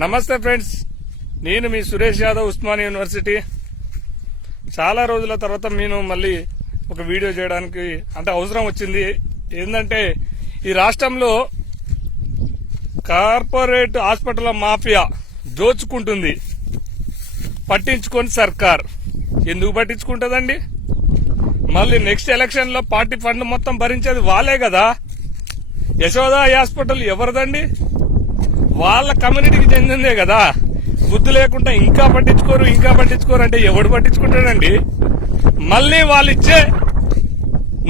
నమస్తే ఫ్రెండ్స్. నేను మీ సురేష్ యాదవ్ ఉస్మాన్ యూనివర్సిటీ. చాలా రోజుల తర్వాత నేను మళ్ళీ ఒక వీడియో చేయడానికి అంటే అవసరం వచ్చింది. ఏంటంటే ఈ రాష్ట్రంలో కార్పొరేట్ హాస్పిటల్ మాఫియా దోచుకుంటుంది. పట్టించుకొని సర్కార్. ఎందుకు పట్టించుకుంటుందండి? మళ్ళీ నెక్స్ట్ ఎలక్షన్లో పార్టీ ఫండ్ మొత్తం భరించేది వాళ్ళే కదా. యశోద హాస్పిటల్ ఎవరిదండి? వాళ్ళ కమ్యూనిటీకి చెందిందే కదా. బుద్ధి లేకుండా ఇంకా పట్టించుకోరు ఇంకా పట్టించుకోరు అంటే ఎవడు పట్టించుకుంటాడండి? మళ్ళీ వాళ్ళు ఇచ్చే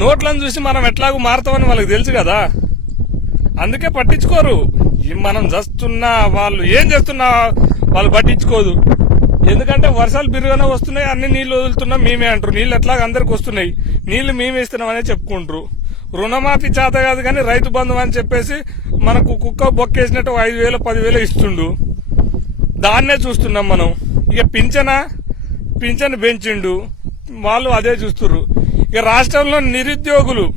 నోట్లను చూసి మనం ఎట్లాగూ మారుతామని వాళ్ళకి తెలుసు కదా. అందుకే పట్టించుకోరు. మనం చేస్తున్నా వాళ్ళు ఏం చేస్తున్నా వాళ్ళు పట్టించుకోదు. ఎందుకంటే వర్షాలు బిరుగానే వస్తున్నాయి అన్ని నీళ్ళు వదులుతున్నాం మేమే అంటారు. నీళ్ళు ఎట్లాగ అందరికి వస్తున్నాయి. నీళ్ళు మేమే ఇస్తున్నామనే చెప్పుకుంటారు. రుణమాఫీ చేత కాదు కానీ రైతు బంధం అని చెప్పేసి మనకు కుక్క బొక్కేసినట్టు ఐదు వేలు పదివేలు ఇస్తుండు. దాన్నే చూస్తున్నాం మనం. ఇక పింఛన? పింఛన్ పెంచిండు. వాళ్ళు అదే చూస్తుర్రు. ఇక రాష్ట్రంలో నిరుద్యోగులు.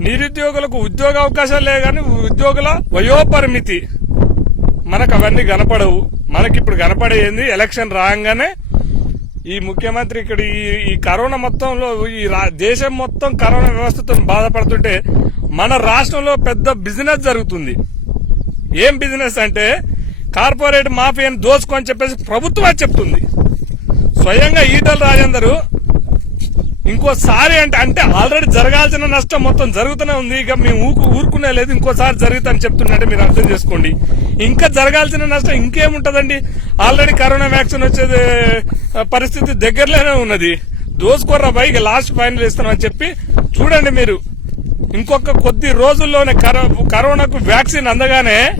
నిరుద్యోగులకు ఉద్యోగ అవకాశాలు లేవు కానీ ఉద్యోగుల వయోపరిమితి. మనకు అవన్నీ కనపడవు. మనకి ఇప్పుడు కనపడేది ఎలక్షన్ రాగానే ఈ ముఖ్యమంత్రి ఇక్కడ ఈ ఈ కరోనా మొత్తంలో ఈ రా- దేశం మొత్తం కరోనా వ్యవస్థతో బాధపడుతుంటే మన రాష్ట్రంలో పెద్ద బిజినెస్ జరుగుతుంది. ఏం బిజినెస్ అంటే కార్పొరేట్ మాఫియాని దోచుకొని చెప్పేసి ప్రభుత్వం చెప్తుంది. స్వయంగా ఈటల రాజేందర్ ఇంకోసారి అంటే అంటే ఆల్రెడీ జరగాల్సిన నష్టం మొత్తం జరుగుతూనే ఉంది. ఇక మేము ఊరుకునే లేదు. ఇంకోసారి జరుగుతుందని చెప్తున్నట్టే మీరు అర్థం చేసుకోండి. ఇంకా జరగాల్సిన నష్టం ఇంకేముంటదండి? ఆల్రెడీ కరోనా వ్యాక్సిన్ వచ్చేది పరిస్థితి దగ్గరలోనే ఉన్నది. దోసుకోర్రా పైకి లాస్ట్ ఫైనల్ ఇస్తామని చెప్పి చూడండి మీరు. ఇంకొక కొద్ది రోజుల్లోనే కరో- కరోనాకు వ్యాక్సిన్ అందగానే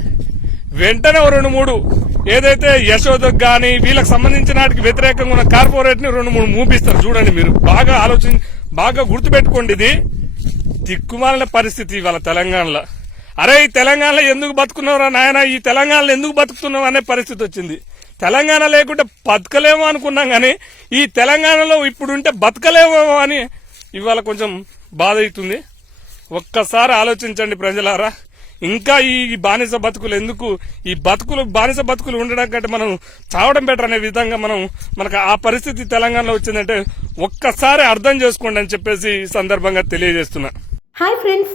వెంటనే రెండు మూడు ఏదైతే యశోదకు గాని వీళ్ళకి సంబంధించిన వాటికి వ్యతిరేకంగా ఉన్న కార్పొరేట్ని రెండు మూడు మూపిస్తారు. చూడండి మీరు. బాగా ఆలోచించి బాగా గుర్తుపెట్టుకోండి ఇది. దిక్కుమాలిన పరిస్థితి ఇవాళ తెలంగాణలో. అరే ఈ తెలంగాణలో ఎందుకు బతుకున్నావురా నాయన? ఈ తెలంగాణలో ఎందుకు బతుకుతున్నావు అనే పరిస్థితి వచ్చింది. తెలంగాణ లేకుంటే బతకలేమో అనుకున్నాం కానీ ఈ తెలంగాణలో ఇప్పుడుంటే బతకలేమో అని ఇవాళ కొంచెం బాధ అవుతుంది. ఒక్కసారి ఆలోచించండి ప్రజలారా. ఇంకా ఈ బానిస బతుకులు ఎందుకు? ఈ బతుకులు బానిస బతుకులు ఉండడం కంటే మనం చావడం బెటర్ అనే విధంగా మనం మనకు ఆ పరిస్థితి తెలంగాణలో వచ్చిందంటే ఒక్కసారి అర్థం చేసుకోండి అని చెప్పేసి ఈ సందర్భంగా తెలియజేస్తున్నా. Hi friends